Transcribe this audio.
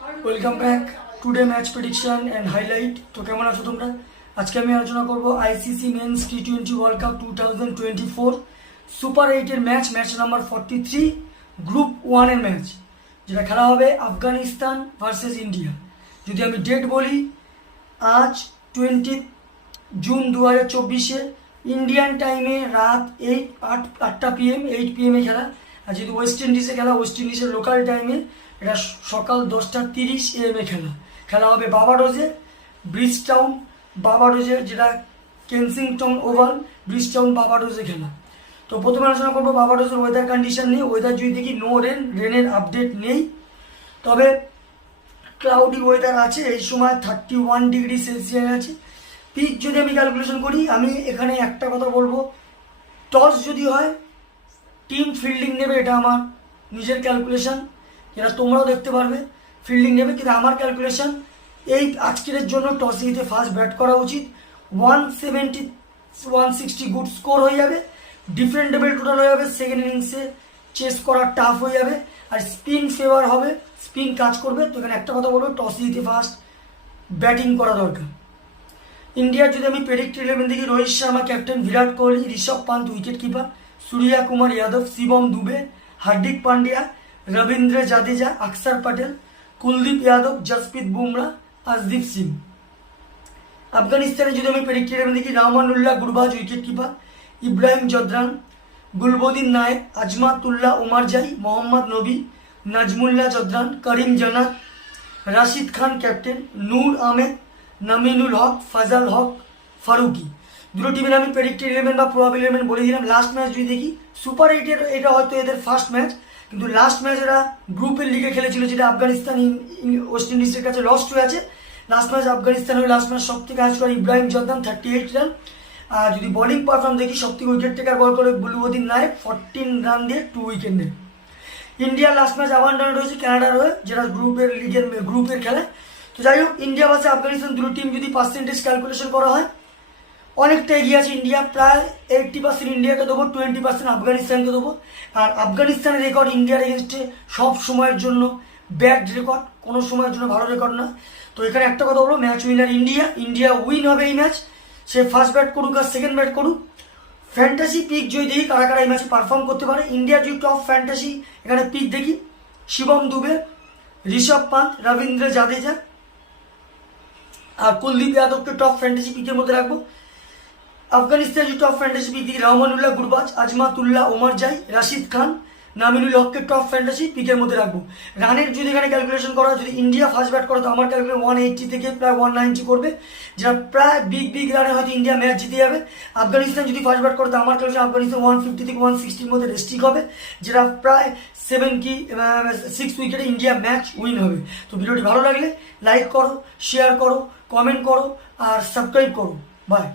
Welcome back today match prediction and highlight. তো কেমন আছো তোমরা? আজকে আমি আলোচনা করব আইসিসি মেন্স টি20 ওয়ার্ল্ড কাপ 2024 সুপার 8-এর ম্যাচ নাম্বার 43 গ্রুপ 1-এর ম্যাচ, যেটা খেলা হবে আফগানিস্তান ভার্সেস ইন্ডিয়া। যদি আমি ডেট বলি, আজ 20 জুন 2024 ইন্ডিয়ান টাইমে রাত 8টা PM 8 PM খেলা। আর যদি ওয়েস্ট ইন্ডিজে খেলা, ওয়েস্ট ইন্ডিজের লোকাল টাইমে এটা সকাল 10:30 AM খেলা হবে বাবাডোজে, ব্রিজটাউন বাবাডোজে, যেটা কেনসিংটন ওভাল, ব্রিজটাউন বাবাডোজে খেলা। তো প্রথমে আলোচনা করবো বাবাডোজের ওয়েদার কন্ডিশন নিয়ে। ওয়েদার যদি দেখি, নো রেনের আপডেট নেই, তবে ক্লাউডি ওয়েদার আছে। এই সময় 31 ডিগ্রি সেলসিয়াস আছে। পিচ যদি আমি ক্যালকুলেশন করি, আমি এখানে একটা কথা বলবো, টস যদি হয় টিম ফিল্ডিং নেবে, এটা আমার নিজের ক্যালকুলেশন, যেটা তোমরাও দেখতে পারবে, ফিল্ডিং নেবে। কিন্তু আমার ক্যালকুলেশন এই আজকের জন্য টসে জিতে ফার্স্ট ব্যাট করা উচিত। 170 160 গুড স্কোর হয়ে যাবে, ডিফেন্ডেবল টোটাল হয়ে যাবে, সেকেন্ড ইনিংসে চেস করা টাফ হয়ে যাবে, আর স্পিন ফেভার হবে, স্পিন কাজ করবে। তো এখানে একটা কথা বলবো, টসে জিতে ফার্স্ট ব্যাটিং করা দরকার। ইন্ডিয়ার যদি আমি প্রেডিক্ট 11 দেখি, Rohit Sharma captain, Virat Kohli, Rishabh Pant wicket keeper, সূর্য কুমার যাদব, শিবম দুবে, হার্দিক পান্ডিয়া, রবীন্দ্র জাদেজা, অক্ষর পটেল, কুলদীপ যাদব, জসপ্রীত বুমরা, আশদীপ সিং। আফগানিস্তানে যদি আমি প্রেডিক্ট 11 দেখি, রহমানুল্লাহ গুরবাজ উইকেট কিপার, ইব্রাহিম জদরান, গুলবদিন নায়েক, আজমাতুল্লাহ উমারজাই, মোহাম্মদ নবী, নাজমুল্লাহ জদরান, করিম জান্নাত, রাশিদ খান ক্যাপ্টেন, নূর আহমেদ, নামিনুল হক, ফাজাল হক, ফারুকি। দুটো টিমের আমি প্রেডিক্ট 11 বা প্রবাবল 11 বলে দিলাম। লাস্ট ম্যাচ যদি দেখি, সুপার 8-এর এটা হয়তো এদের ফার্স্ট ম্যাচ, কিন্তু লাস্ট ম্যাচ এরা গ্রুপের লিগে খেলেছিল, যেটা আফগানিস্তান ওয়েস্ট ইন্ডিজের কাছে লস্ট হয়ে আছে। লাস্ট ম্যাচ আফগানিস্তানের লাস্ট ম্যাচ সব থেকে হাইস্ট করে ইব্রাহিম জর্দান 38 রান। আর যদি বোলিং পারফর্ম দেখি, সব থেকে উইকেট টেকার বল করে গুলবদিন নায়েক 14 রান দিয়ে 2 উইকেট নেয়। ইন্ডিয়ার লাস্ট ম্যাচ আওয়ান রান রয়েছে কানাডার হয়ে, যেটা গ্রুপের খেলা। তো যাই হোক, ইন্ডিয়া ভার্সেস আফগানিস্তান দুটো টিম যদি পার্সেন্টেজ ক্যালকুলেশন করা হয়, অনেকটা এগিয়ে আছে ইন্ডিয়া। প্রায় 80% ইন্ডিয়াকে দেবো, 20% আফগানিস্তানকে দেবো। আর আফগানিস্তানের রেকর্ড ইন্ডিয়ার এগেনস্টে সব সময়ের জন্য ব্যাড রেকর্ড, কোনো সময়ের জন্য ভালো রেকর্ড না। তো এখানে একটা কথা বলবো, ম্যাচ উইনার ইন্ডিয়া উইন হবে এই ম্যাচ। সে ফার্স্ট ব্যাট করুক আর সেকেন্ড ব্যাট করুক। ফ্যান্টাসি পিক যদি দেখি, কারা কারা এই ম্যাচে পারফর্ম করতে পারে, ইন্ডিয়ার যদি টপ ফ্যান্টাসি এখানে পিক দেখি, শিবম দুবে, ঋষভ পান্ত, রবীন্দ্র জাদেজা আর কুলদীপ যাদবকে টপ ফ্যান্টাসি পিকের মধ্যে রাখবো। আফগানিস্তান যদি টপ ফ্যান্টাসি পিক দেখি, রহমানুল্লাহ গুরবাজ, আজমাতুল্লাহ ওমারজাই, রাশিদ খান, নামিনুল হককে টপ ফ্যান্টাসি পিকের মধ্যে রাখবো। রানের যদি এখানে ক্যালকুলেশন করা হয়, যদি ইন্ডিয়া ফার্স্ট ব্যাট করে, তো আমার ক্যালকুলেশন 180 থেকে প্রায় 190 করবে, যেটা প্রায় বিগ রানে হয়তো ইন্ডিয়া ম্যাচ জিতে যাবে। আফগানিস্তান যদি ফার্স্ট ব্যাট করে, তো আমার ক্যালকুলেশন আফগানিস্তান 150 থেকে 160-র মধ্যে রেস্ট্রিক হবে, যেটা প্রায় 6 উইকেটে ইন্ডিয়া ম্যাচ উইন হবে। তো ভিডিওটি ভালো লাগলে লাইক করো, শেয়ার করো, কমেন্ট করো আর সাবস্ক্রাইব করো। বাই।